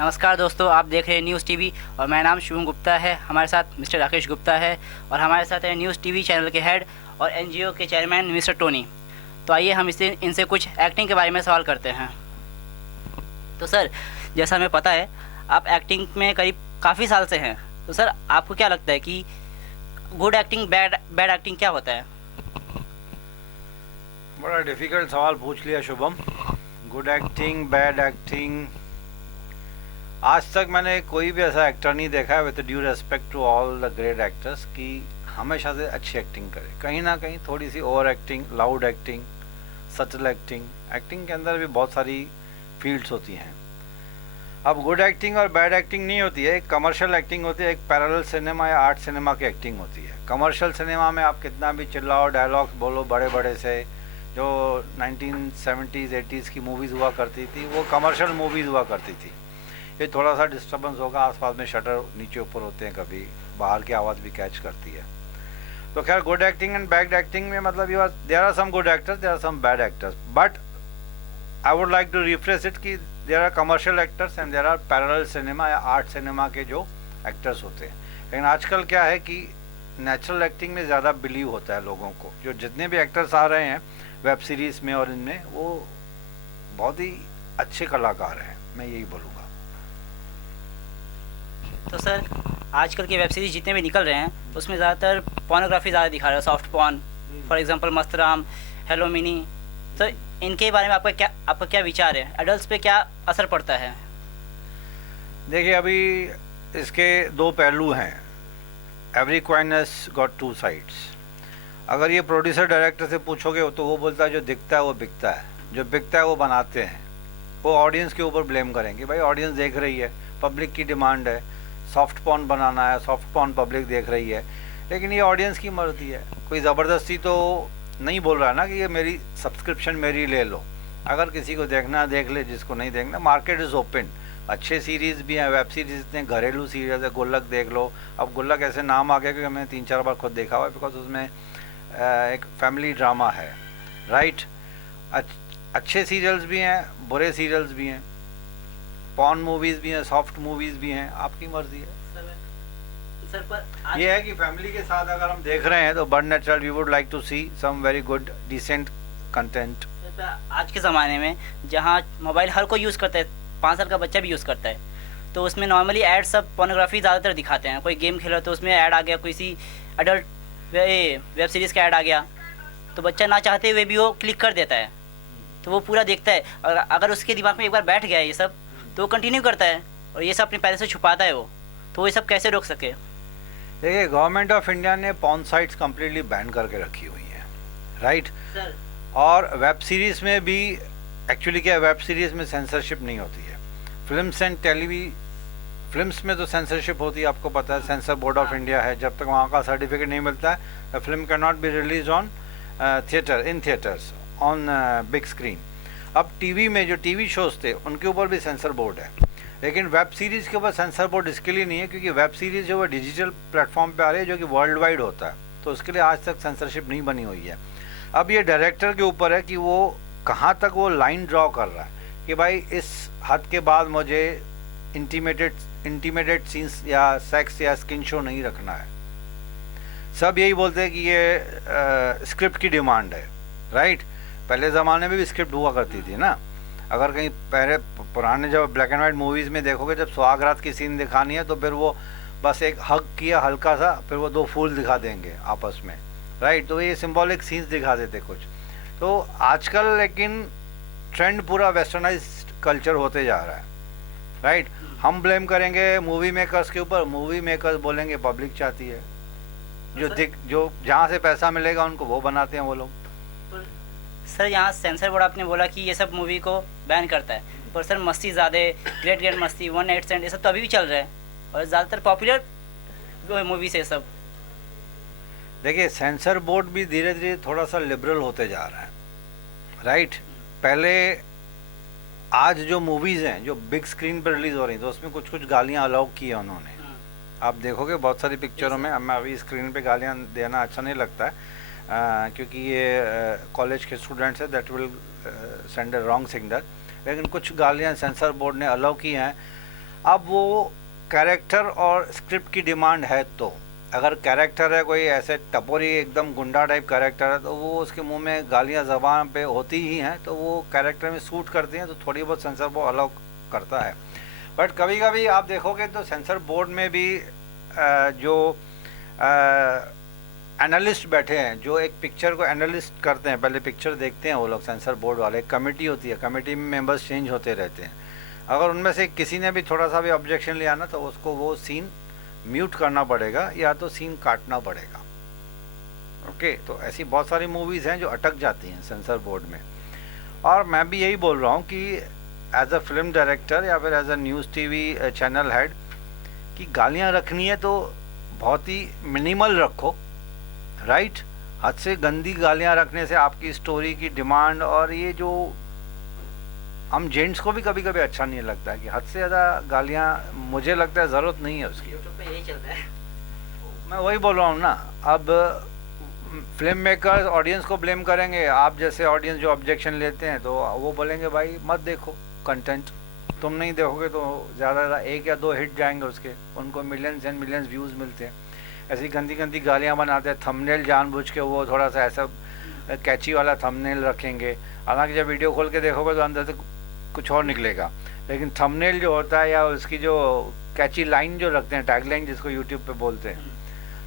नमस्कार दोस्तों, आप देख रहे हैं न्यूज़ टीवी और मेरा नाम शुभम गुप्ता है। हमारे साथ मिस्टर राकेश गुप्ता है और हमारे साथ है न्यूज़ टीवी चैनल के हेड और एनजीओ के चेयरमैन मिस्टर टोनी। तो आइए हम इनसे कुछ एक्टिंग के बारे में सवाल करते हैं। तो सर, जैसा हमें पता है आप एक्टिंग में करीब काफ़ी साल से हैं, तो सर आपको क्या लगता है कि गुड एक्टिंग बैड एक्टिंग क्या होता है? बड़ा डिफ़िकल्ट सवाल पूछ लिया Shubham. Good acting bad acting, आज तक मैंने कोई भी ऐसा एक्टर नहीं देखा है, with due respect to all the great actors, कि हमेशा से अच्छी एक्टिंग करे। कहीं ना कहीं थोड़ी सी over acting, loud acting, subtle acting, acting के अंदर भी बहुत सारी फील्ड्स होती हैं। अब गुड एक्टिंग और बैड एक्टिंग नहीं होती है, एक कमर्शियल एक्टिंग होती है, एक पैरेलल सिनेमा या आर्ट सिनेमा की एक्टिंग होती है। कमर्शियल सिनेमा में आप कितना भी चिल्लाओ, डायलॉग्स बोलो बड़े बड़े से, जो 1970s 80s की मूवीज़ हुआ करती थी वो कमर्शियल मूवीज़ हुआ करती थी। ये थोड़ा सा डिस्टर्बेंस होगा, आसपास में शटर नीचे ऊपर होते हैं, कभी बाहर की आवाज़ भी कैच करती है। तो खैर good acting and bad acting में मतलब there are some good actors, there are some bad actors, but I would like to refresh it कि there are commercial actors and there are parallel cinema या art cinema के जो actors होते हैं। लेकिन आजकल क्या है कि नेचुरल एक्टिंग में ज़्यादा बिलीव होता है लोगों को। जो जितने भी एक्टर्स आ रहे हैं वेब सीरीज़ में और इनमें, वो बहुत ही अच्छे कलाकार हैं, मैं यही बोलूँगा। तो सर, आजकल के वेब सीरीज जितने भी निकल रहे हैं उसमें ज़्यादातर पोर्नोग्राफी ज़्यादा दिखा रहे हैं, soft porn, for example Mastram, hello mini. तो इनके बारे में आपका क्या विचार है? एडल्ट्स पे क्या असर पड़ता है? देखिए, अभी इसके दो पहलू हैं। Every coin has got two sides. अगर ये प्रोड्यूसर डायरेक्टर से पूछोगे तो वो बोलता है जो दिखता है वो बिकता है, जो बिकता है वो बनाते हैं। वो ऑडियंस के ऊपर ब्लेम करेंगे, भाई ऑडियंस देख रही है, पब्लिक की डिमांड है, सॉफ्ट पॉर्न बनाना है, सॉफ्ट पॉर्न पब्लिक देख रही है। लेकिन ये ऑडियंस की मर्जी है, कोई ज़बरदस्ती तो नहीं बोल रहा ना कि ये मेरी सब्सक्रिप्शन मेरी ले लो। अगर किसी को देखना देख ले, जिसको नहीं देखना, मार्केट इज़ ओपन। अच्छे सीरीज़ भी हैं, वेब सीरीज़ इतने, घरेलू सीरीज़ है, गुल्लक देख लो। अब गुल्लक ऐसे नाम आ गया क्योंकि मैंने 3-4 बार खुद देखा हुआ है, बिकॉज उसमें एक फैमिली ड्रामा है, राइट। अच्छे सीरियल्स भी हैं, बुरे सीरियल्स भी हैं, पॉर्न मूवीज़ भी हैं, सॉफ्ट मूवीज़ भी हैं, आपकी मर्जी है। सर पर ये है कि फैमिली के साथ अगर हम देख रहे हैं तो but natural we would like to see some very good decent content. आज के ज़माने में जहाँ मोबाइल हर कोई यूज़ करता है, 5 साल का बच्चा भी यूज़ करता है, तो उसमें नॉर्मली एड सब पोर्नोग्राफी ज़्यादातर दिखाते हैं। कोई गेम खेल रहा तो उसमें ऐड आ गया, किसी अडल्ट वेब सीरीज़ का ऐड आ गया, तो बच्चा ना चाहते हुए भी वो क्लिक कर देता है, तो वो पूरा देखता है। और अगर उसके दिमाग में एक बार बैठ गया ये सब तो वो कंटिन्यू करता है और ये सब अपने पैसे से छुपाता है वो, तो ये सब कैसे रोक सके? देखिए, गवर्नमेंट ऑफ इंडिया ने पॉर्न साइट्स कम्प्लीटली बैन करके रखी हुई हैं, राइट। सर, और वेब सीरीज़ में भी एक्चुअली क्या है, वेब सीरीज़ में सेंसरशिप नहीं होती है। फिल्म्स एंड फिल्म्स में तो सेंसरशिप होती है, आपको पता है, सेंसर बोर्ड ऑफ इंडिया है। जब तक वहाँ का सर्टिफिकेट नहीं मिलता है, film can not be release on theatres on big screen. अब टीवी में जो टीवी शोज़ थे उनके ऊपर भी सेंसर बोर्ड है, लेकिन वेब सीरीज़ के ऊपर सेंसर बोर्ड इसके लिए नहीं है क्योंकि वेब सीरीज़ जो है डिजिटल प्लेटफॉर्म पे आ रही है, जो कि वर्ल्ड वाइड होता है, तो उसके लिए आज तक सेंसरशिप नहीं बनी हुई है। अब ये डायरेक्टर के ऊपर है कि वो कहाँ तक वो लाइन ड्रॉ कर रहा है कि भाई इस हद के बाद मुझे इंटीमेटेड सीन्स या सेक्स या स्किन शो नहीं रखना है। सब यही बोलते हैं कि ये स्क्रिप्ट की डिमांड है, राइट। पहले ज़माने में भी स्क्रिप्ट हुआ करती थी ना। अगर कहीं पहले पुराने जब ब्लैक एंड वाइट मूवीज़ में देखोगे, जब सुहागरात की सीन दिखानी है तो फिर वो बस एक हग किया हल्का सा, फिर वो 2 फूल दिखा देंगे आपस में, राइट। तो ये सिंबॉलिक सीन्स दिखा देते कुछ। तो आजकल लेकिन ट्रेंड पूरा वेस्टर्नाइज्ड कल्चर होते जा रहा है, राइट। हम ब्लेम करेंगे मूवी मेकर्स के ऊपर, मूवी मेकर्स बोलेंगे पब्लिक चाहती है, जो जहाँ से पैसा मिलेगा उनको वो बनाते हैं वो लोग। सर यहाँ सेंसर बोर्ड आपने बोला कि ये सब मूवी को बैन करता है, पर सर मस्ती ज़्यादा, ग्रेट मस्ती, 1 नाइट स्टैंड, ये सब तो अभी भी चल रहा है और ज़्यादातर पॉपुलर मूवी से सब। देखिए, सेंसर बोर्ड भी धीरे धीरे थोड़ा सा लिबरल होते जा रहा है, राइट। पहले आज जो मूवीज़ हैं जो बिग स्क्रीन पर रिलीज़ हो रही हैं तो उसमें कुछ कुछ गालियाँ अलाउ की है उन्होंने। आप देखोगे बहुत सारी पिक्चरों में, मैं अभी स्क्रीन पे गालियाँ देना अच्छा नहीं लगता है, क्योंकि ये कॉलेज के स्टूडेंट्स हैं, that will send a wrong signal. लेकिन कुछ गालियाँ सेंसर बोर्ड ने अलाउ की हैं। अब वो कैरेक्टर और स्क्रिप्ट की डिमांड है, तो अगर कैरेक्टर है कोई ऐसे टपोरी एकदम गुंडा टाइप कैरेक्टर है तो वो उसके मुंह में गालियां ज़बान पे होती ही हैं, तो वो कैरेक्टर में सूट करती हैं, तो थोड़ी बहुत सेंसर बोर्ड अलाउ करता है। बट कभी कभी आप देखोगे तो सेंसर बोर्ड में भी जो एनालिस्ट बैठे हैं, जो एक पिक्चर को एनालिस्ट करते हैं, पहले पिक्चर देखते हैं वो लोग सेंसर बोर्ड वाले, कमेटी होती है, कमेटी में मेंबर्स चेंज होते रहते हैं। अगर उनमें से किसी ने भी थोड़ा सा भी ऑब्जेक्शन लिया ना, तो उसको वो सीन म्यूट करना पड़ेगा या तो सीन काटना पड़ेगा। ओके, तो ऐसी बहुत सारी मूवीज़ हैं जो अटक जाती हैं सेंसर बोर्ड में। और मैं भी यही बोल रहा हूँ कि एज अ फिल्म डायरेक्टर या फिर as a news TV channel head कि गालियाँ रखनी है तो बहुत ही मिनिमल रखो, राइट। हद से गंदी गालियाँ रखने से आपकी स्टोरी की डिमांड, और ये जो हम जेंट्स को भी कभी कभी अच्छा नहीं लगता है कि हद से ज़्यादा गालियाँ, मुझे लगता है ज़रूरत नहीं है उसकी। यूट्यूब पे यही चलता है। मैं वही बोल रहा हूँ ना, अब फिल्म मेकर्स ऑडियंस को ब्लेम करेंगे, आप जैसे ऑडियंस जो ऑब्जेक्शन लेते हैं तो वो बोलेंगे भाई मत देखो कंटेंट, तुम नहीं देखोगे तो ज़्यादा एक या दो हिट जाएंगे उसके, उनको मिलियंस एंड मिलियंस व्यूज़ मिलते हैं। ऐसी गंदी गंदी गालियाँ बनाते हैं, थंबनेल जानबूझ के वो थोड़ा सा ऐसा कैची वाला थंबनेल रखेंगे, हालांकि जब वीडियो खोल के देखोगे तो अंदर से कुछ और निकलेगा, लेकिन थंबनेल जो होता है या उसकी जो कैची लाइन जो रखते हैं, टैगलाइन जिसको यूट्यूब पे बोलते हैं,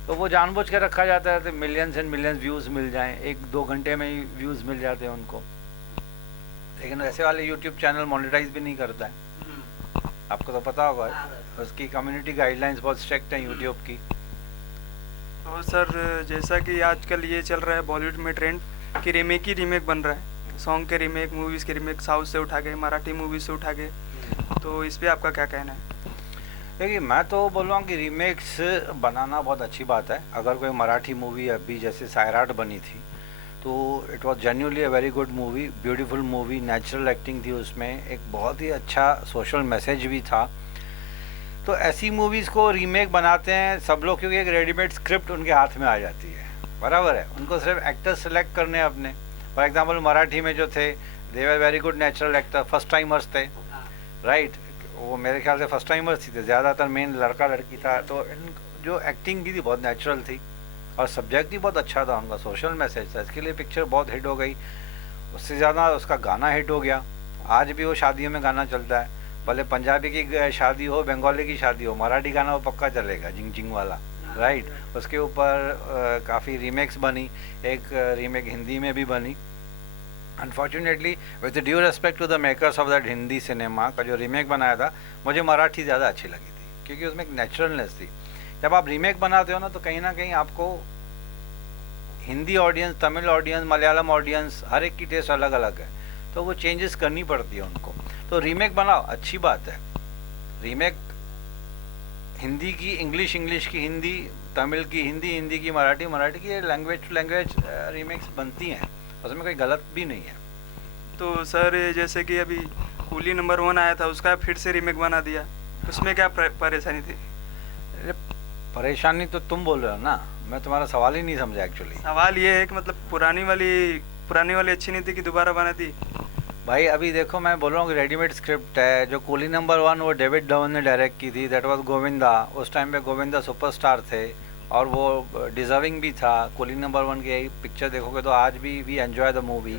तो वो जानबूझ के रखा जाता है तो मिलियंस एंड मिलियंस व्यूज़ मिल जाएं, एक दो घंटे में ही व्यूज़ मिल जाते हैं उनको। लेकिन ऐसे वाले यूट्यूब चैनल मोनेटाइज भी नहीं करता है, आपको तो पता होगा, उसकी कम्युनिटी गाइडलाइंस बहुत स्ट्रिक्ट हैं यूट्यूब की। और सर जैसा कि आजकल ये चल रहा है बॉलीवुड में ट्रेंड कि रीमेक ही रीमेक बन रहा है, सॉन्ग के रीमेक, मूवीज़ के रीमेक, साउथ से उठा के, मराठी मूवीज़ से उठा के, तो इस पर आपका क्या कहना है? देखिए, मैं तो बोल रहा हूँ कि रीमेक्स बनाना बहुत अच्छी बात है। अगर कोई मराठी मूवी अभी जैसे सायराट बनी थी तो it was genuinely a very good movie, beautiful movie, natural acting थी उसमें, एक बहुत ही अच्छा सोशल मैसेज भी था। तो ऐसी मूवीज़ को रीमेक बनाते हैं सब लोग क्योंकि एक रेडीमेड स्क्रिप्ट उनके हाथ में आ जाती है, बराबर है, उनको सिर्फ एक्टर सेलेक्ट करने हैं अपने। फॉर एग्जांपल मराठी में जो थे they were very good natural actor, first timers थे, राइट, वो मेरे ख्याल से फर्स्ट टाइमर्स ही थे, ज़्यादातर मेन लड़का लड़की था, तो इन जो एक्टिंग की थी बहुत नेचुरल थी और सब्जेक्ट भी बहुत अच्छा था उनका, सोशल मैसेज था, इसके लिए पिक्चर बहुत हिट हो गई। उससे ज़्यादा उसका गाना हिट हो गया, आज भी वो शादियों में गाना चलता है, भले पंजाबी की शादी हो, बंगाली की शादी हो, मराठी गाना वो पक्का चलेगा, जिंग जिंग वाला, राइट। उसके ऊपर काफ़ी रीमेक्स बनी, एक रीमेक हिंदी में भी बनी। Unfortunately with due respect to the makers of that Hindi cinema का जो रीमेक बनाया था, मुझे मराठी ज़्यादा अच्छी लगी थी क्योंकि उसमें एक नेचुरलनेस थी। जब आप रीमेक बनाते हो ना तो कहीं ना कहीं आपको Hindi audience, Tamil audience, Malayalam audience, हर एक की टेस्ट अलग अलग है, तो वो चेंजेस करनी पड़ती है उनको। तो रीमेक बनाओ, अच्छी बात है, रीमेक हिंदी की इंग्लिश, इंग्लिश की हिंदी, तमिल की हिंदी, हिंदी की मराठी, मराठी की लैंग्वेज टू लैंग्वेज रीमेक्स बनती हैं, उसमें कोई गलत भी नहीं है। तो सर जैसे कि अभी कूली नंबर 1 आया था, उसका फिर से रीमेक बना दिया, उसमें क्या परेशानी थी? अरे परेशानी तो तुम बोल रहे हो ना, मैं तुम्हारा सवाल ही नहीं समझा एक्चुअली। सवाल ये है कि मतलब पुरानी वाली अच्छी नहीं थी कि दोबारा बना दी? भाई अभी देखो, मैं बोल रहा हूँ कि रेडीमेड स्क्रिप्ट है, जो कूली नंबर 1 वो डेविड धवन ने डायरेक्ट की थी, दैट वाज गोविंदा, उस टाइम पे गोविंदा सुपरस्टार थे और वो डिजर्विंग भी था। कूली नंबर 1 की पिक्चर देखोगे तो आज भी वी एंजॉय द मूवी,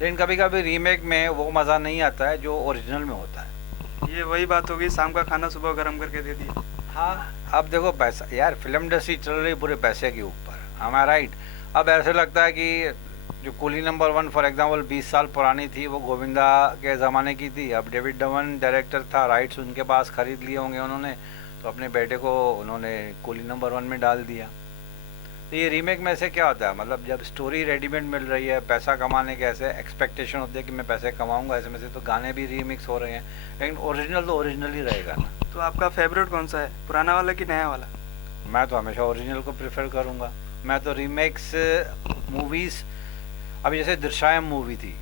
लेकिन कभी कभी रीमेक में वो मज़ा नहीं आता है जो ओरिजिनल में होता है। ये वही बात होगी, शाम का खाना सुबह गर्म करके दे दिया। हाँ, अब देखो पैसा, यार फिल्म इंडस्ट्री चल रही पूरे पैसे के ऊपर, am I right? अब ऐसे लगता है कि जो कूली नंबर 1 फॉर एग्जांपल 20 साल पुरानी थी, वो गोविंदा के ज़माने की थी, अब डेविड धवन डायरेक्टर था, राइट्स उनके पास खरीद लिए होंगे उन्होंने, तो अपने बेटे को उन्होंने कूली नंबर 1 में डाल दिया। तो ये रीमेक में से क्या होता है, मतलब जब स्टोरी रेडीमेड मिल रही है, पैसा कमाने के ऐसे एक्सपेक्टेशन होते हैं कि मैं पैसे कमाऊँगा, ऐसे में से तो गाने भी रीमिक्स हो रहे हैं, लेकिन ओरिजिनल तो ओरिजिनल ही रहेगा ना। तो आपका फेवरेट कौन सा है, पुराना वाला कि नया वाला? मैं तो हमेशा ओरिजिनल को प्रेफर करूँगा। मैं तो रीमेक्स मूवीज़, अभी जैसे दृश्यम मूवी थी,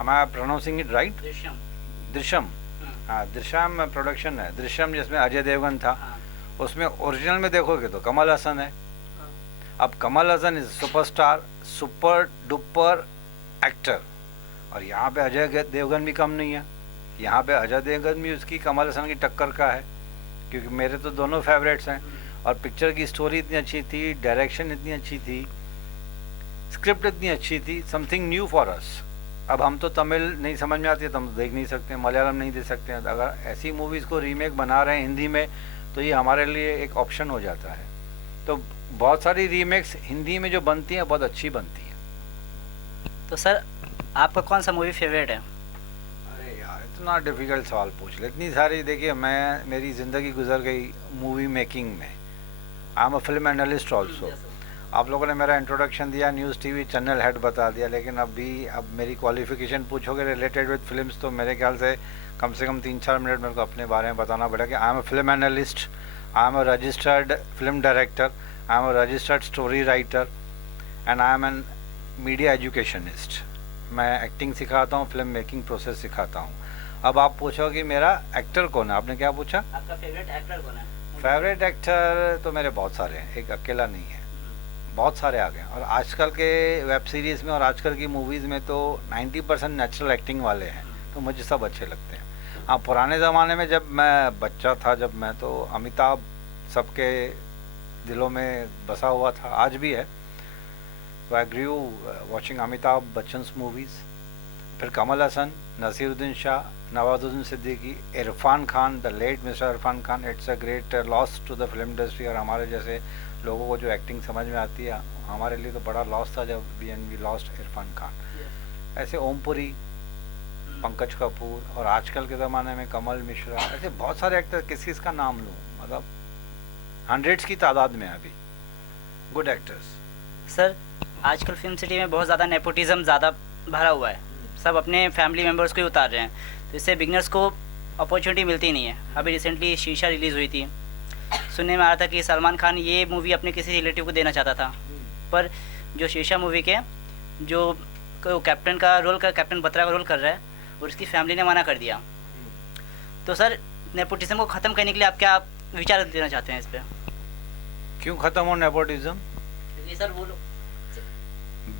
am I pronouncing it right? Drishyam, हाँ, दृश्यम प्रोडक्शन है, दृश्यम जिसमें अजय देवगन था, उसमें ओरिजिनल में देखोगे तो कमल हसन है। अब Kamal Haasan is superstar, super duper actor, और यहाँ पे अजय देवगन भी कम नहीं है, यहाँ पे अजय देवगन भी उसकी कमल हसन की टक्कर का है, क्योंकि मेरे तो दोनों फेवरेट्स हैं। और पिक्चर की स्टोरी इतनी अच्छी थी, डायरेक्शन इतनी अच्छी थी, स्क्रिप्ट इतनी अच्छी थी, समथिंग न्यू फॉर अस। अब हम तो तमिल नहीं समझ में आती है तो हम देख नहीं सकते, मलयालम नहीं देख सकते हैं। अगर ऐसी मूवीज़ को रीमेक बना रहे हैं हिंदी में तो ये हमारे लिए एक ऑप्शन हो जाता है। तो बहुत सारी रीमेक्स हिंदी में जो बनती हैं बहुत अच्छी बनती हैं। तो सर आपका कौन सा मूवी फेवरेट है? अरे यार इतना डिफ़िकल्ट सवाल पूछ ले, इतनी सारी। देखिए मेरी ज़िंदगी गुजर गई मूवी मेकिंग में। आई am a film analyst also. आप लोगों ने मेरा इंट्रोडक्शन दिया, न्यूज़ टीवी चैनल हेड बता दिया, लेकिन अब मेरी क्वालिफिकेशन पूछोगे रिलेटेड विद फिल्म्स तो मेरे ख्याल से कम 3-4 मिनट मेरे को अपने बारे में बताना पड़ेगा कि I am a film analyst, I am a registered film director, I am a registered story writer and I am an media educationist. मैं एक्टिंग सिखाता हूँ, फिल्म मेकिंग प्रोसेस सिखाता हूँ। अब आप पूछोगे मेरा एक्टर कौन है, आपने क्या पूछा? आपका फेवरेट एक्टर कौन है? फेवरेट एक्टर तो मेरे बहुत सारे हैं, एक अकेला नहीं है, बहुत सारे आ गए। और आजकल के वेब सीरीज़ में और आजकल की मूवीज़ में तो 90% नेचुरल एक्टिंग वाले हैं, तो मुझे सब अच्छे लगते हैं। हाँ, पुराने ज़माने में जब मैं बच्चा था, जब मैं तो अमिताभ सबके दिलों में बसा हुआ था, आज भी है। तो I grew watching Amitabh Bachchan's movies. फिर Kamal Haasan, Naseeruddin Shah, Nawazuddin Siddiqui, Irrfan Khan, the late mister Irrfan Khan. It's a great loss to the film industry. और हमारे जैसे लोगों को जो एक्टिंग समझ में आती है, हमारे लिए तो बड़ा लॉस था जब वी लॉस्ट इरफान खान। ऐसे ओमपुरी, पंकज कपूर, और आजकल के ज़माने में कमल मिश्रा, ऐसे बहुत सारे एक्टर, किस का नाम लूँ, मतलब हंड्रेड्स की तादाद में अभी गुड एक्टर्स। सर आजकल फिल्म सिटी में बहुत ज़्यादा नेपोटिज़म ज़्यादा भरा हुआ है, सब अपने फैमिली मेम्बर्स को ही उतार रहे हैं, तो इससे बिगनर्स को अपॉर्चुनिटी मिलती नहीं है। अभी रिसेंटली शीशा रिलीज़ हुई थी, सुनने में आ रहा था कि सलमान खान ये मूवी अपने किसी रिलेटिव को देना चाहता था, पर जो शीशा मूवी के जो कैप्टन बत्रा का रोल कर रहा है और उसकी फैमिली ने मना कर दिया। तो सर नेपोटिज्म को ख़त्म करने के लिए आप क्या विचार देना चाहते हैं इस पर? क्यों ख़त्म हो नेपोटिज्म? क्योंकि सर वो लोग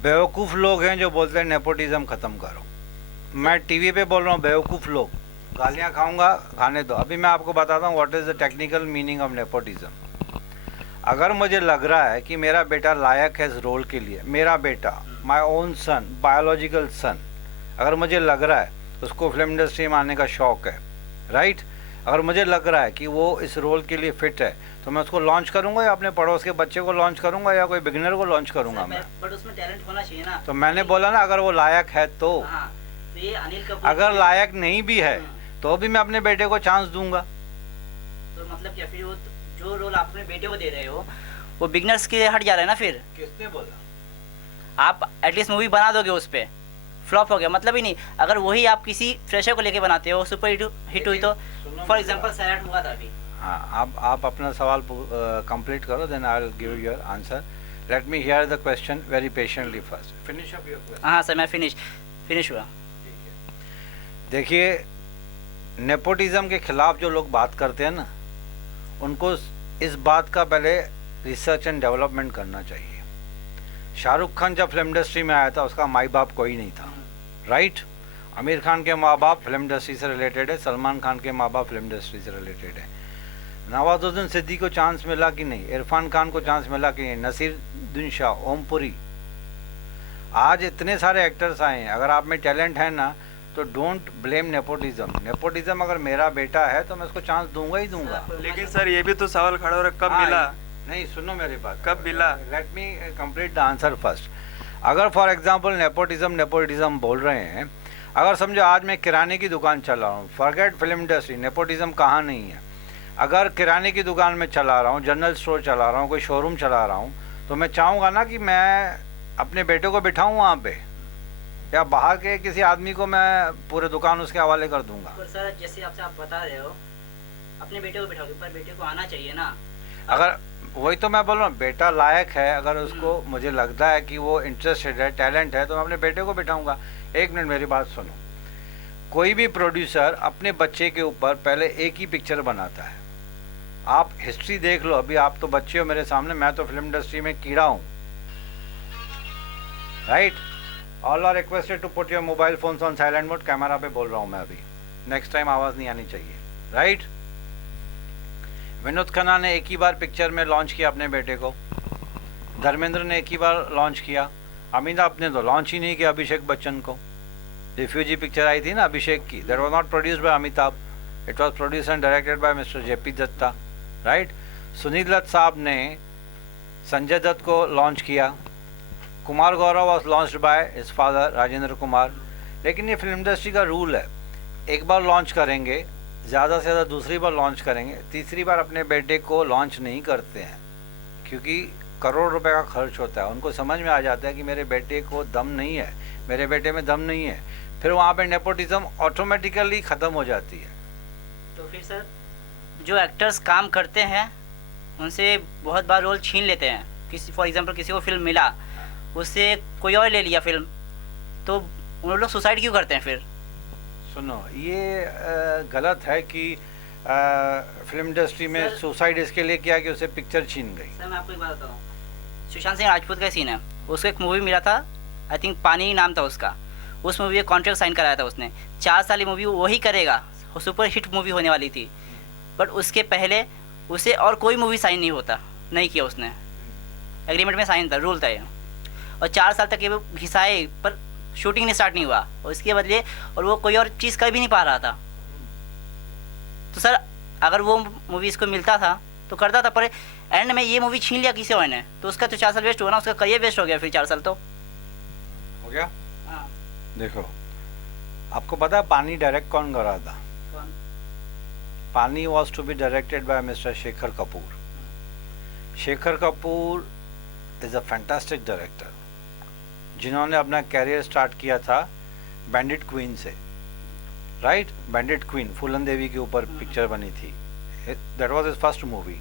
बेवकूफ़ लोग हैं जो बोलते हैं नेपोटिज्म ख़त्म करो। मैं टीवी पे बोल रहा हूँ, बेवकूफ़ लोग। गालियाँ खाऊंगा, खाने दो। अभी मैं आपको बताता हूँ what is the technical meaning of nepotism. अगर मुझे लग रहा है कि मेरा बेटा लायक है इस रोल के लिए, मेरा बेटा, माय ओन सन, बायोलॉजिकल सन, अगर मुझे लग रहा है उसको फिल्म इंडस्ट्री में आने का शौक़ है, राइट, अगर मुझे लग रहा है कि वो इस रोल के लिए फ़िट है, तो मैं उसको लॉन्च करूंगा या अपने पड़ोस के बच्चे को लॉन्च करूंगा या कोई बिगिनर को लॉन्च करूंगा मैं। बट उसमें टैलेंट होना चाहिए ना। तो मैंने बोला ना, अगर वो लायक है तो। हाँ, तो ये अनिल कपूर अगर लायक नहीं भी है तो भी मैं अपने बेटे को चांस दूंगा। तो मतलब क्या फिर वो जो रोल आप अपने बेटे को दे रहे हो वो बिगनर्स के लिए हट जा रहा है ना? फिर किसने बोला? आप एटलीस्ट मूवी बना दोगे, उस पर फ्लॉप हो गया मतलब ही नहीं। अगर वही आप किसी फ्रेशर को लेके बनाते हो, सुपर हिट हुई, तो फॉर एग्जांपल सैराट हुआ था अभी। हाँ, आप अपना सवाल कंप्लीट करो, then I will give your answer. Let me hear the question very patiently first. Finish up your question. हाँ सर, मैं फिनिश हुआ। देखिए, नेपोटिज्म के खिलाफ जो लोग बात करते हैं ना, उनको इस बात का पहले रिसर्च एंड डेवलपमेंट करना चाहिए। शाहरुख खान जब फिल्म इंडस्ट्री में आया था उसका माई बाप कोई नहीं था, राइट। आमिर खान के माँ बाप फिल्म इंडस्ट्री से रिलेटेड है, सलमान खान के माँ बाप फिल्म इंडस्ट्री से रिलेटेड है। नवाजुद्दीन सिद्दीकी को चांस मिला कि नहीं, इरफान खान को चांस मिला कि नहीं, नसीरुद्दीन शाह, ओमपुरी, आज इतने सारे एक्टर्स आए हैं। अगर आप में टैलेंट है ना तो डोंट ब्लेम नेपोटिज्म। नेपोटिज्म अगर मेरा बेटा है तो मैं उसको चांस दूंगा ही दूंगा। लेकिन सर ये भी तो सवाल खड़ा हो रहा है, कब मिला? नहीं, सुनो मेरी बात, कब मिला? Let me complete the answer first. अगर फॉर एग्जांपल नेपोटिज्म बोल रहे हैं, अगर समझो आज मैं किराने की दुकान चला रहा हूँ, फॉरगेट फिल्म इंडस्ट्री, नेपोटिज्म कहाँ नहीं है। अगर किराने की दुकान में चला रहा हूँ, जनरल स्टोर चला रहा हूँ, कोई शोरूम चला रहा हूँ, तो मैं चाहूँगा ना कि मैं अपने बेटे को बिठाऊँ वहाँ पे, या बाहर के किसी आदमी को मैं पूरे दुकान उसके हवाले कर दूंगा। पर सर जैसे आपसे आप बता रहे हो अपने बेटे को बिठाओगे, पर बेटे को आना चाहिए ना। अगर वही तो मैं बोल रहा हूँ, बेटा लायक है, अगर उसको मुझे लगता है कि वो इंटरेस्टेड है, टैलेंट है, तो मैं अपने बेटे को बिठाऊंगा। एक मिनट मेरी बात सुनो। कोई भी प्रोड्यूसर अपने बच्चे के ऊपर पहले एक ही पिक्चर बनाता है। आप हिस्ट्री देख लो, अभी आप तो बच्चे हो मेरे सामने, मैं तो फिल्म इंडस्ट्री में कीड़ा हूँ, right. All are requested to put your mobile phones on silent mode. Camera पे बोल रहा हूँ मैं अभी। नेक्स्ट टाइम आवाज़ नहीं आनी चाहिए, राइट। विनोद खन्ना ने एक ही बार पिक्चर में लॉन्च किया अपने बेटे को, धर्मेंद्र ने एक ही बार लॉन्च किया, अमिताभ ने तो लॉन्च ही नहीं किया अभिषेक बच्चन को। रिफ्यूजी पिक्चर आई थी ना अभिषेक की, that was not produced by Amitabh, it was produced and directed by mister JP Dutta, right. Sunil Dutt साहब ने संजय दत्त को लॉन्च किया, Kumar Gaurav was launched by his father Rajendra Kumar. लेकिन ये फिल्म इंडस्ट्री का रूल है, एक बार लॉन्च करेंगे, ज़्यादा से ज़्यादा दूसरी बार लॉन्च करेंगे, तीसरी बार अपने बेटे को लॉन्च नहीं करते हैं, क्योंकि करोड़ रुपए का खर्च होता है। उनको समझ में आ जाता है कि मेरे बेटे को दम नहीं है, मेरे बेटे में दम नहीं है, फिर वहाँ पे नेपोटिज्म ऑटोमेटिकली ख़त्म हो जाती है। तो फिर सर जो एक्टर्स काम करते हैं उनसे बहुत बार रोल छीन लेते हैं। किसी फॉर एग्जांपल किसी को फिल्म मिला, उससे कोई और ले लिया फिल्म, तो उन लोग सुसाइड क्यों करते हैं फिर? सुनो, ये गलत है कि फिल्म इंडस्ट्री में सुसाइड इसके लिए किया कि उसे पिक्चर छीन गई। सर मैं आपको एक बात बताता हूँ, सुशांत सिंह राजपूत का सीन है, उसको एक मूवी मिला था, आई थिंक पानी नाम था उसका, उस मूवी का कॉन्ट्रैक्ट साइन कराया था उसने, 4 साल की मूवी वही करेगा, सुपर हिट मूवी होने वाली थी, बट उसके पहले उसे और कोई मूवी साइन नहीं किया उसने, एग्रीमेंट में साइन था, रूल था ये, और 4 साल तक ये घिसाए पर शूटिंग नहीं स्टार्ट नहीं हुआ, और इसके बदले और वो कोई और चीज़ कर भी नहीं पा रहा था। तो सर अगर वो मूवी इसको मिलता था तो करता था, पर एंड में ये मूवी छीन लिया किसी और ने, तो उसका तो 4 साल वेस्ट हुआ ना, उसका करियर वेस्ट हो गया फिर 4 साल तो हो गया। हाँ। देखो, आपको पता है पानी डायरेक्ट कौन कर रहा था? Paani was to be directed by mister Shekhar Kapur. Shekhar Kapur is a fantastic director, जिन्होंने अपना कैरियर स्टार्ट किया था बैंडिट क्वीन से, right. Bandit queen Phoolan Devi के ऊपर पिक्चर बनी थी, that was his first movie.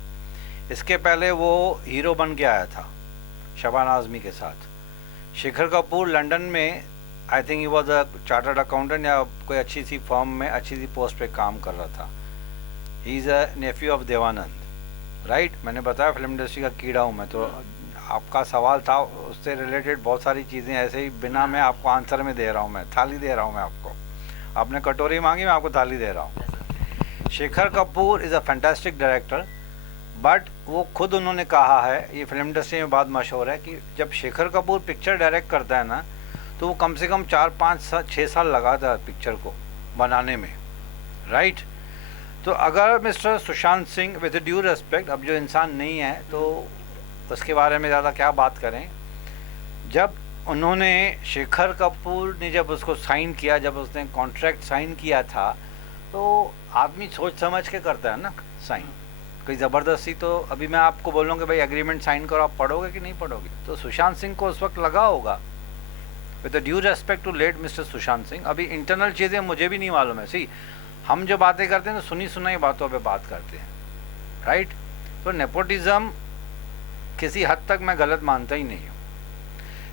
इसके पहले वो हीरो बन के आया था शबाना आज़मी के साथ। शेखर कपूर लंदन में I think he was a chartered accountant या कोई अच्छी सी फर्म में अच्छी सी पोस्ट पे काम कर रहा था। He is a Neiphiu of Devanand, right. मैंने बताया फिल्म इंडस्ट्री का कीड़ा हूँ मैं, तो आपका सवाल था उससे रिलेटेड बहुत सारी चीज़ें ऐसे ही बिना मैं आपको आंसर में दे रहा हूँ, मैं थाली दे रहा हूँ मैं आपको, आपने कटोरी मांगी मैं आपको थाली दे रहा हूँ। Shekhar Kapur is a fantastic director, but वो खुद उन्होंने कहा है, ये फिल्म इंडस्ट्री में बात मशहूर है कि जब शेखर कपूर पिक्चर डायरेक्ट करता है ना, तो वो कम से कम 4, 5, 6 साल लगाता है पिक्चर को बनाने में, राइट। तो अगर mister Sushant Singh, with due respect, अब जो इंसान नहीं है तो उसके बारे में ज़्यादा क्या बात करें, जब उन्होंने शेखर कपूर ने जब उसको साइन किया, जब उसने कॉन्ट्रैक्ट साइन किया था, तो आदमी सोच समझ के करता है ना साइन, कोई ज़बरदस्ती। तो अभी मैं आपको बोलूँगा भाई एग्रीमेंट साइन करो, आप पढ़ोगे कि नहीं पढ़ोगे? तो सुशांत सिंह को उस वक्त लगा होगा, with due respect to late mister Sushant Singh. अभी इंटरनल चीज़ें मुझे भी नहीं मालूम है, सी हम जो बातें करते हैं तो सुनी सुनाई बातों पे बात करते हैं, राइट। तो नेपोटिज्म किसी हद तक मैं गलत मानता ही नहीं हूँ,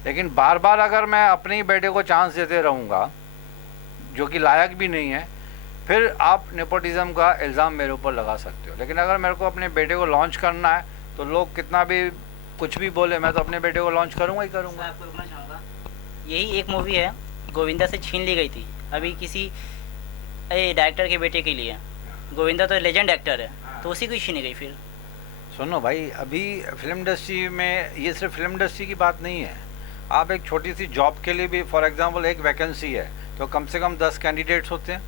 लेकिन बार बार अगर मैं अपने ही बेटे को चांस देते रहूँगा जो कि लायक भी नहीं है, फिर आप नेपोटिज्म का इल्ज़ाम मेरे ऊपर लगा सकते हो। लेकिन अगर मेरे को अपने बेटे को लॉन्च करना है तो लोग कितना भी कुछ भी बोले, मैं तो अपने बेटे को लॉन्च करूँगा ही करूँगा। आपको रुकना चाहूँगा, यही एक मूवी है गोविंदा से छीन ली गई थी अभी किसी डायरेक्टर के बेटे के लिए। गोविंदा तो लेजेंड एक्टर है, तो उसी को ही छीनी गई फिर। सुनो भाई, अभी फिल्म इंडस्ट्री में ये सिर्फ फिल्म इंडस्ट्री की बात नहीं है, आप एक छोटी सी जॉब के लिए भी, फॉर एग्जांपल एक वैकेंसी है तो कम से कम 10 कैंडिडेट्स होते हैं,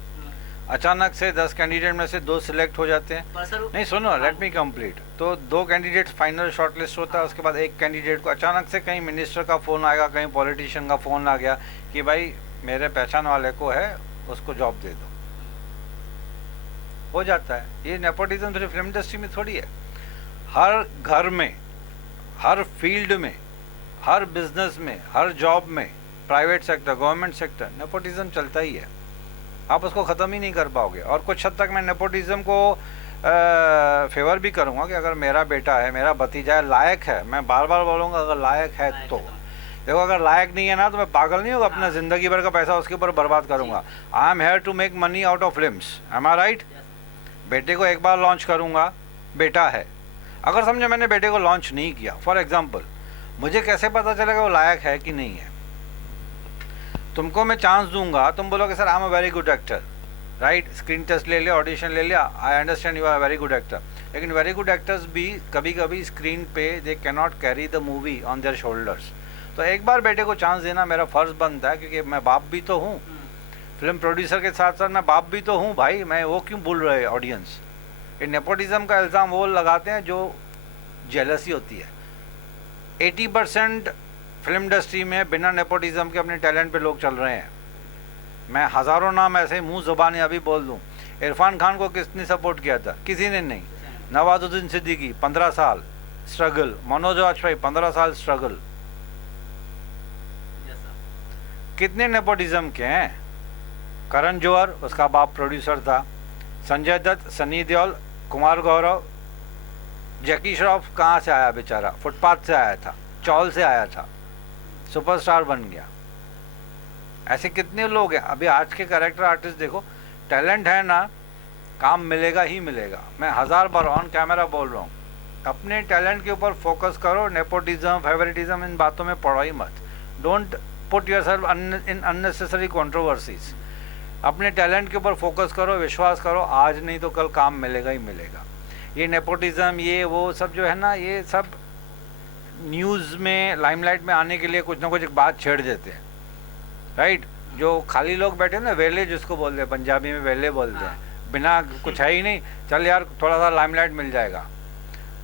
अचानक से 10 कैंडिडेट में से 2 सिलेक्ट हो जाते हैं। नहीं सुनो, लेट मी कंप्लीट। तो 2 कैंडिडेट्स फाइनल शॉर्टलिस्ट होता है, उसके बाद एक कैंडिडेट को अचानक से कहीं मिनिस्टर का फ़ोन आएगा, कहीं पॉलिटिशियन का फ़ोन आ गया कि भाई मेरे पहचान वाले को है, उसको जॉब दे दो, हो जाता है। ये नेपोटिज्म सिर्फ फिल्म इंडस्ट्री में थोड़ी है, हर घर में, हर फील्ड में, हर बिजनेस में, हर जॉब में, private sector, government sector, nepotism चलता ही है, आप उसको ख़त्म ही नहीं कर पाओगे। और कुछ हद तक मैं नेपोटिज्म को फेवर भी करूँगा कि अगर मेरा बेटा है, मेरा भतीजा है, लायक है, मैं बार बार बोलूँगा अगर लायक है तो। देखो अगर लायक नहीं है ना तो मैं पागल नहीं होगा अपना ज़िंदगी भर का पैसा उसके ऊपर बर्बाद करूँगा। I am here to make money out of films, am I right. बेटे को एक बार लॉन्च करूँगा, बेटा है, अगर समझो मैंने बेटे को लॉन्च नहीं किया, फॉर एग्जांपल, मुझे कैसे पता चलेगा वो लायक है कि नहीं है? तुमको मैं चांस दूंगा, तुम बोलोगे sir I am a very good actor, right, screen test ले लिया, ऑडिशन ले लिया, I understand you are very good actor, लेकिन वेरी गुड एक्टर्स भी कभी कभी स्क्रीन पे they can not carry the movie on their shoulders. तो एक बार बेटे को चांस देना मेरा फ़र्ज़ बनता है, क्योंकि मैं बाप भी तो हूँ, फिल्म प्रोड्यूसर के साथ साथ मैं बाप भी तो हूँ भाई। मैं वो क्यों बोल रहे ऑडियंस, ये नेपोटिज्म का इल्ज़ाम वो लगाते हैं जो जेलसी होती है। 80% फिल्म इंडस्ट्री में बिना नेपोटिज्म के अपने टैलेंट पे लोग चल रहे हैं। मैं हज़ारों नाम ऐसे मुंह ज़ुबानी अभी बोल दूं। इरफान खान को किसने सपोर्ट किया था? किसी ने नहीं। नवाजुद्दीन सिद्दीकी 15 साल स्ट्रगल, मनोज वाजपेयी 15 साल स्ट्रगल। कितने नेपोटिज्म के हैं? करण जौहर, उसका बाप प्रोड्यूसर था, संजय दत्त, सनी देओल, कुमार गौरव, जैकी श्रॉफ कहाँ से आया बेचारा? फुटपाथ से आया था, चौल से आया था, सुपरस्टार बन गया। ऐसे कितने लोग हैं। अभी आज के कैरेक्टर आर्टिस्ट देखो, टैलेंट है ना, काम मिलेगा ही मिलेगा। मैं 1000 बार ऑन कैमरा बोल रहा हूँ, अपने टैलेंट के ऊपर फोकस करो। नेपोटिज्म, फेवरेटिज्म, इन बातों में पड़ो ही मत। Don't put yourself in unnecessary controversies. अपने टैलेंट के ऊपर फोकस करो, विश्वास करो, आज नहीं तो कल काम मिलेगा ही मिलेगा। ये नेपोटिज्म, ये वो सब जो है ना, ये सब न्यूज़ में लाइमलाइट में आने के लिए कुछ ना कुछ एक बात छेड़ देते हैं, राइट। जो खाली लोग बैठे हैं ना, वेले जिसको बोलते हैं, पंजाबी में वेले बोलते हैं, बिना कुछ है ही नहीं, चल यार थोड़ा सा लाइमलाइट मिल जाएगा।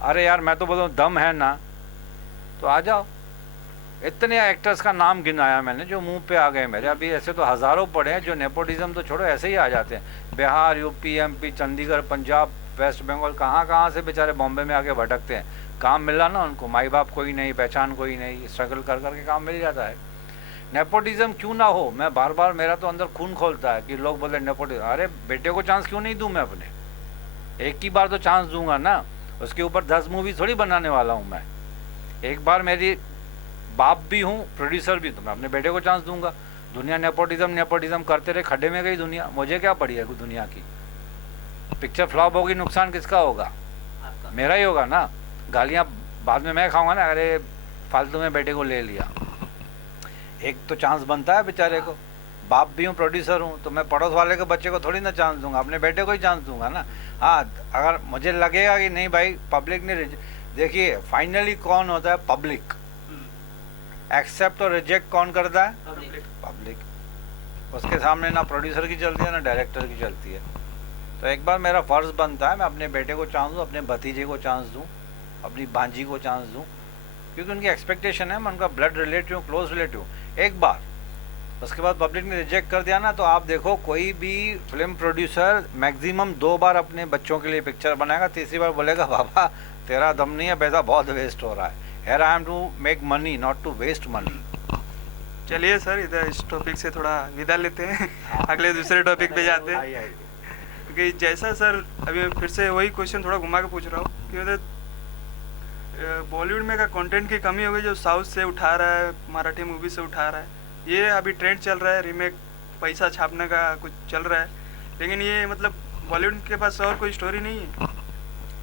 अरे यार मैं तो बोलता हूँ दम है ना तो आ जाओ। इतने एक्टर्स का नाम गिनाया मैंने जो मुंह पे आ गए मेरे। अभी ऐसे तो हज़ारों पड़े हैं जो नेपोटिज्म तो छोड़ो ऐसे ही आ जाते हैं। बिहार, यूपी, एमपी, चंडीगढ़, पंजाब, वेस्ट बंगाल, कहाँ से बेचारे बॉम्बे में आके भटकते हैं। काम मिला ना उनको, माई बाप कोई नहीं, पहचान कोई नहीं, स्ट्रगल कर करके काम मिल जाता है। नेपोटिज्म क्यों ना हो, मैं बार बार, मेरा तो अंदर खून खोलता है कि लोग बोलते नेपोटिज्म। अरे बेटे को चांस क्यों नहीं दूं मैं अपने? एक ही बार तो चांस दूंगा ना, उसके ऊपर 10 मूवी थोड़ी बनाने वाला हूँ मैं। एक बार मेरी बाप भी हूँ, प्रोड्यूसर भी, तो मैं अपने बेटे को चांस दूंगा। दुनिया नेपोटिज्म करते रहे, खड्डे में गई दुनिया। मुझे क्या पड़ी है दुनिया की? पिक्चर फ्लॉप होगी, नुकसान किसका होगा? मेरा ही होगा ना। गालियाँ बाद में मैं खाऊंगा ना, अरे फालतू में बेटे को ले लिया। एक तो चांस बनता है बेचारे को। बाप भी हूँ, प्रोड्यूसर हूँ, तो मैं पड़ोस वाले के बच्चे को थोड़ी ना चांस दूंगा, अपने बेटे को ही चांस दूंगा ना। हाँ, अगर मुझे लगेगा कि नहीं भाई पब्लिक ने, देखिए फाइनली कौन होता है? पब्लिक। एक्सेप्ट और रिजेक्ट कौन करता है? पब्लिक। उसके सामने ना प्रोड्यूसर की चलती है ना डायरेक्टर की चलती है। तो एक बार मेरा फ़र्ज़ बनता है मैं अपने बेटे को चांस दूँ, अपने भतीजे को चांस दूँ, अपनी भांजी को चांस दूँ, क्योंकि उनकी एक्सपेक्टेशन है, मैं उनका ब्लड रिलेटिव, क्लोज रिलेटिव। एक बार, उसके बाद पब्लिक ने रिजेक्ट कर दिया ना, तो आप देखो कोई भी फिल्म प्रोड्यूसर मैक्सिमम 2 बार अपने बच्चों के लिए पिक्चर बनाएगा, तीसरी बार बोलेगा बाबा तेरा दम नहीं है, पैसा बहुत वेस्ट हो रहा है। Here I am to make money, not to waste money. चलिए सर, इधर इस टॉपिक से थोड़ा विदा लेते हैं, अगले दूसरे टॉपिक पे जाते हैं। क्योंकि जैसा सर, अभी मैं फिर से वही क्वेश्चन थोड़ा घुमा के पूछ रहा हूँ कि उधर बॉलीवुड में का कंटेंट की कमी हो गई, जो साउथ से उठा रहा है, मराठी मूवी से उठा रहा है। ये अभी ट्रेंड चल रहा है, रीमेक, पैसा छापने का कुछ चल रहा है, लेकिन ये मतलब बॉलीवुड के पास और कोई स्टोरी नहीं है।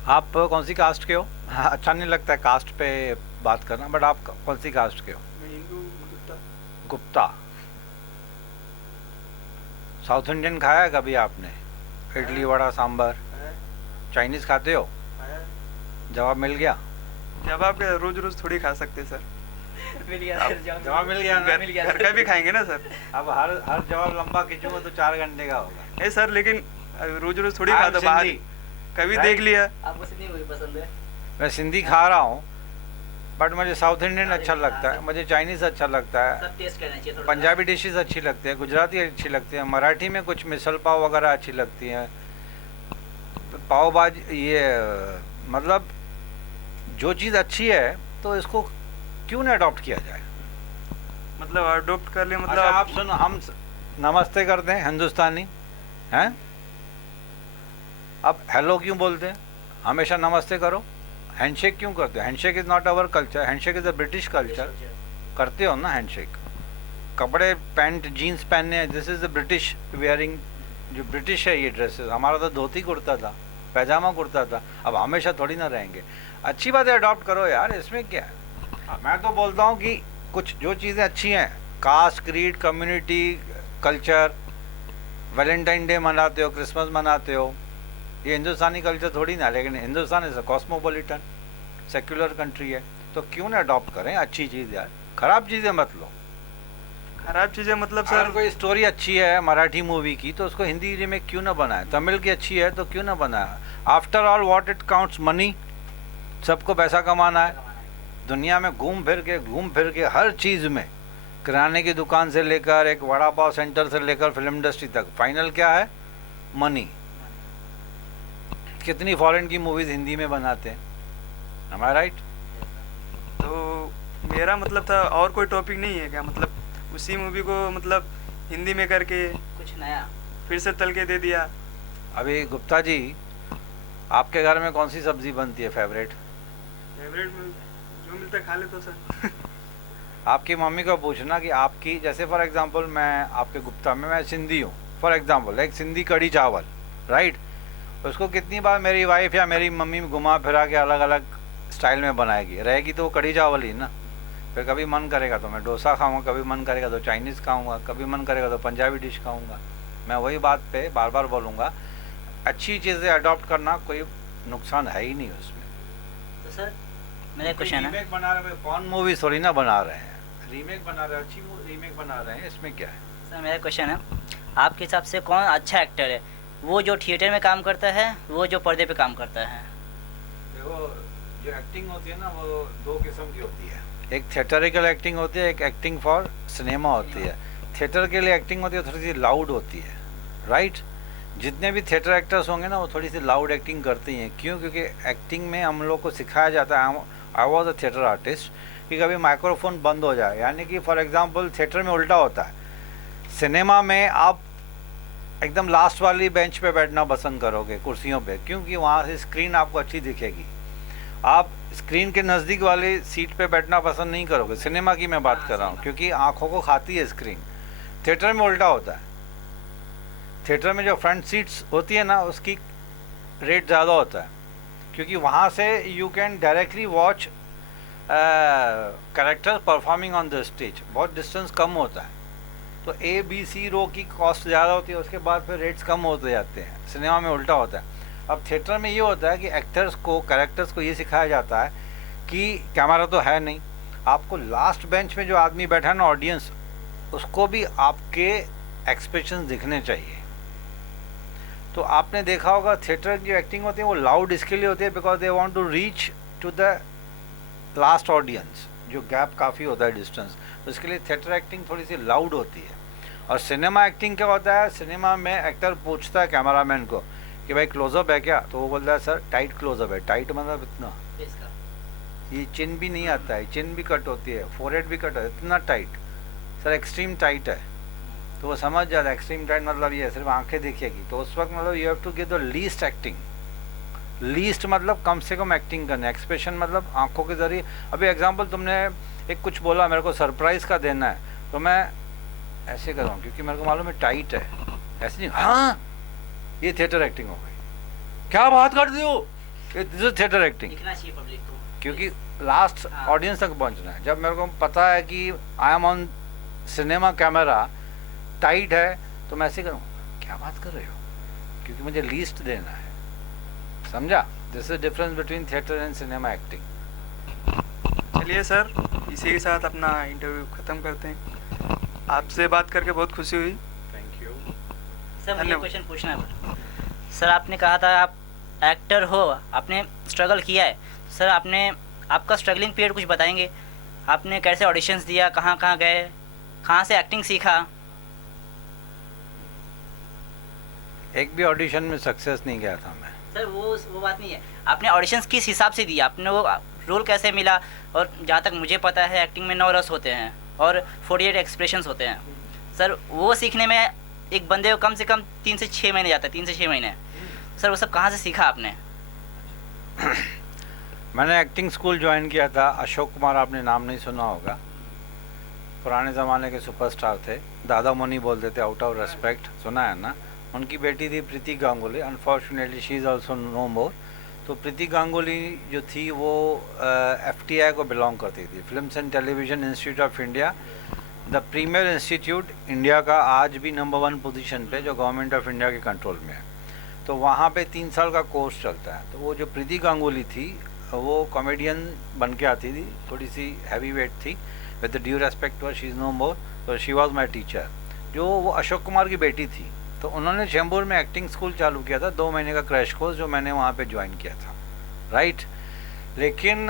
आप कौन सी कास्ट के हो? हाँ, अच्छा नहीं लगता है कास्ट पे बात करना, बट आप कौन सी कास्ट के हो? मैं हिंदू, गुप्ता। साउथ इंडियन खाया है कभी आपने? इडली, वड़ा, सांभर? चाइनीज़ खाते हो? जवाब मिल गया? जवाब क्या, रोज रोज थोड़ी खा सकते सर। मिल गया सर, जवाब मिल गया ना? घर का भी खाएंगे ना सर। अब हर जवाब लंबा खींचूंगा तो 4 घंटे का होगा। नहीं सर, लेकिन रोज रोज थोड़ी खाता, बाहर कभी देख लिया। आपको सिंधी मूवी पसंद है? मैं सिंधी खा रहा हूँ, बट मुझे साउथ इंडियन अच्छा लगता है, मुझे चाइनीज़ अच्छा लगता है, सब टेस्ट करना चाहिए थोड़ा। पंजाबी डिशेस अच्छी लगती है, गुजराती अच्छी लगती है, मराठी में कुछ मिसल पाव वगैरह अच्छी लगती हैं, पाव भाजी, ये मतलब जो चीज़ अच्छी है तो इसको क्यों नहीं अडॉप्ट किया जाए? मतलब अडॉप्ट कर ले, मतलब अच्छा, आप सुनो, हम नमस्ते करते हैं हिंदुस्तानी हैं, अब हेलो क्यों बोलते हैं? हमेशा नमस्ते करो। हैंडशेक क्यों करते हो? Handshake is not our culture, handshake is a British culture. करते हो ना हैंडशेक? कपड़े, पैंट, जीन्स पहनने हैं, this is the British wearing, जो ब्रिटिश है ये ड्रेसेस। हमारा तो धोती कुर्ता था, पैजामा कुर्ता था, अब हमेशा थोड़ी ना रहेंगे। अच्छी बात है, अडॉप्ट करो यार, इसमें क्या है? मैं तो बोलता हूँ कि कुछ जो चीज़ें अच्छी हैं, caste, creed, community, culture, Valentine Day मनाते हो, क्रिसमस मनाते हो, ये हिंदुस्तानी कल्चर थोड़ी ना, लेकिन Hindustan is a cosmopolitan secular country है, तो क्यों ना अडॉप्ट करें अच्छी चीज़ यार, ख़राब चीज़ें मत लो। खराब चीज़ें मतलब अगर सर, कोई स्टोरी अच्छी है मराठी मूवी की तो उसको हिंदी रीमेक क्यों ना बनाए, तमिल की अच्छी है तो क्यों ना बनाए। After all what it counts money, सबको पैसा कमाना है। दुनिया में घूम फिर के हर चीज़ में, किराने की दुकान से लेकर एक वड़ा पाव सेंटर से लेकर फिल्म इंडस्ट्री तक, फाइनल क्या है? मनी। कितनी फॉरेन की मूवीज़ हिंदी में बनाते हैं, एम आई राइट? तो मेरा मतलब था और कोई टॉपिक नहीं है क्या, मतलब उसी मूवी को मतलब हिंदी में करके कुछ नया। फिर से तल के दे दिया। अभी गुप्ता जी, आपके घर में कौन सी सब्जी बनती है फेवरेट? फेवरेट में जो मिलता है खा लेते हो सर। आपकी मम्मी को पूछना कि आपकी, जैसे फॉर एग्जांपल मैं आपके गुप्ता में, मैं सिंधी हूँ फॉर एग्जांपल, एक सिंधी कढ़ी चावल, राइट, उसको कितनी बार मेरी वाइफ या मेरी मम्मी घुमा फिरा के अलग अलग स्टाइल में बनाएगी, रहेगी तो वो कढ़ी चावल ही ना। फिर कभी मन करेगा तो मैं डोसा खाऊंगा, कभी मन करेगा तो चाइनीज़ खाऊंगा, कभी मन करेगा तो पंजाबी डिश खाऊंगा। मैं वही बात पे बार बार बोलूँगा, अच्छी चीज़ें अडॉप्ट करना कोई नुकसान है ही नहीं उसमें। तो सर मेरा क्वेश्चन है, रीमेक बना रहे हैं, कौन मूवी थोड़ी ना बना रहे हैं, रीमेक बना रहे हैं, अच्छी रीमेक बना रहे हैं, इसमें क्या है? सर मेरा क्वेश्चन है, आपके हिसाब से कौन अच्छा एक्टर है, वो जो थिएटर में काम करता है, वो जो पर्दे पे काम करता है? देखो, जो एक्टिंग होती है ना वो दो किस्म की होती है, एक थिएटरिकल एक्टिंग होती है, एक एक्टिंग फॉर सिनेमा होती है। थिएटर के लिए एक्टिंग होती है थोड़ी सी लाउड होती है, राइट। जितने भी थिएटर एक्टर्स होंगे ना वो थोड़ी सी लाउड एक्टिंग करते हैं, क्यों? क्योंकि एक्टिंग में हम लोग को सिखाया जाता है, I was a theatre artist, कि कभी माइक्रोफोन बंद हो जाए, यानी कि फॉर एग्जांपल थिएटर में उल्टा होता है, सिनेमा में आप एकदम लास्ट वाली बेंच पे बैठना पसंद करोगे, कुर्सियों पे, क्योंकि वहाँ से स्क्रीन आपको अच्छी दिखेगी। आप स्क्रीन के नज़दीक वाली सीट पे बैठना पसंद नहीं करोगे, सिनेमा की मैं बात कर रहा हूँ, क्योंकि आँखों को खाती है स्क्रीन। थिएटर में उल्टा होता है, थिएटर में जो फ्रंट सीट्स होती है ना उसकी रेट ज़्यादा होता है, क्योंकि वहाँ से you can directly watch character performing on the stage, बहुत डिस्टेंस कम होता है, तो ए बी सी रो की कॉस्ट ज़्यादा होती है, उसके बाद फिर रेट्स कम होते जाते हैं। सिनेमा में उल्टा होता है। अब थिएटर में ये होता है कि एक्टर्स को, कैरेक्टर्स को ये सिखाया जाता है कि कैमरा तो है नहीं, आपको लास्ट बेंच में जो आदमी बैठा है ना, ऑडियंस, उसको भी आपके एक्सप्रेशन दिखने चाहिए। तो आपने देखा होगा थिएटर की जो एक्टिंग होती है वो लाउड इसके लिए होती है because they want to reach to the last audience, जो गैप काफ़ी होता है डिस्टेंस, तो इसके लिए थिएटर एक्टिंग थोड़ी सी लाउड होती है। और सिनेमा एक्टिंग क्या होता है, सिनेमा में एक्टर पूछता है कैमरामैन को कि भाई क्लोजअप है क्या, तो वो बोलता है सर टाइट क्लोजअप है। टाइट मतलब इतना, ये चिन भी नहीं आता है, चिन भी कट होती है, फोरहेड भी कट होता है, इतना टाइट सर, एक्सट्रीम टाइट है। तो वो समझ जाता है एक्सट्रीम टाइट मतलब ये सिर्फ आंखें दिखेगी, तो उस वक्त मतलब you have to give the least acting. Least मतलब कम से कम एक्टिंग करना, एक्सप्रेशन मतलब आंखों के जरिए। अभी एग्जांपल तुमने एक कुछ बोला मेरे को सरप्राइज़ का देना है, तो मैं ऐसे कर रहा हूँ क्योंकि मेरे को मालूम है टाइट है, ऐसे नहीं, हाँ ये थिएटर एक्टिंग हो गई, क्या बात कर दी हो, दिस इज थिएटर एक्टिंग, दिखना चाहिए पब्लिक को, क्योंकि लास्ट ऑडियंस तक पहुँचना है। जब मेरे को पता है कि I M on cinema, camera tight है, तो मैं ऐसे करूँ, क्या बात कर रहे हो, क्योंकि मुझे लीस्ट देना है, समझा? This is difference between theatre and cinema acting. चलिए सर, इसी के साथ अपना इंटरव्यू ख़त्म करते हैं। आपसे बात करके बहुत खुशी हुई। Thank you. सर मुझे धन्यवाद। क्वेश्चन पूछना है। सर आपने कहा था आप एक्टर हो, आपने स्ट्रगल किया है, सर आपने आपका स्ट्रगलिंग पीरियड कुछ बताएंगे? आपने कैसे ऑडिशंस दिया, कहाँ कहाँ गए, कहाँ से एक्टिंग सीखा? एक भी ऑडिशन में सक्सेस नहीं गया था मैं। सर वो बात नहीं है, आपने ऑडिशंस किस हिसाब से दिया, आपने वो रोल कैसे मिला? और जहाँ तक मुझे पता है एक्टिंग में 9 रस होते हैं और 48 एक्सप्रेशंस होते हैं। सर वो सीखने में एक बंदे को कम से कम 3 से 6 महीने जाता है, 3 से 6 महीने। सर वो सब कहाँ से सीखा आपने? मैंने एक्टिंग स्कूल ज्वाइन किया था, अशोक कुमार, आपने नाम नहीं सुना होगा, पुराने ज़माने के सुपरस्टार थे, दादा मुनि बोलते थे, आउट ऑफ रेस्पेक्ट, सुना है ना? उनकी बेटी थी Preeti Ganguly, unfortunately she is also no more. तो प्रीति गांगुली जो थी वो FTI को बिलोंग करती थी, films and television institute of India, the premier institute India का आज भी नंबर 1 पोजीशन पे, जो गवर्नमेंट ऑफ इंडिया के कंट्रोल में है। तो वहाँ पे 3 साल का कोर्स चलता है। तो वो जो प्रीति गांगुली थी वो कॉमेडियन बन के आती थी, थोड़ी सी हैवी वेट थी, with due respect to her, she is no more. तो शी वाज माय टीचर। जो वो अशोक कुमार की बेटी थी, तो उन्होंने चैम्बूर में एक्टिंग स्कूल चालू किया था, 2 महीने का क्रैश कोर्स, जो मैंने वहाँ पे ज्वाइन किया था, राइट। लेकिन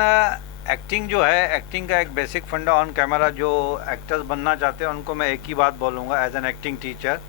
एक्टिंग जो है, एक्टिंग का एक बेसिक फंडा ऑन कैमरा, जो एक्टर्स बनना चाहते हैं उनको मैं एक ही बात बोलूँगा एज एन एक्टिंग टीचर,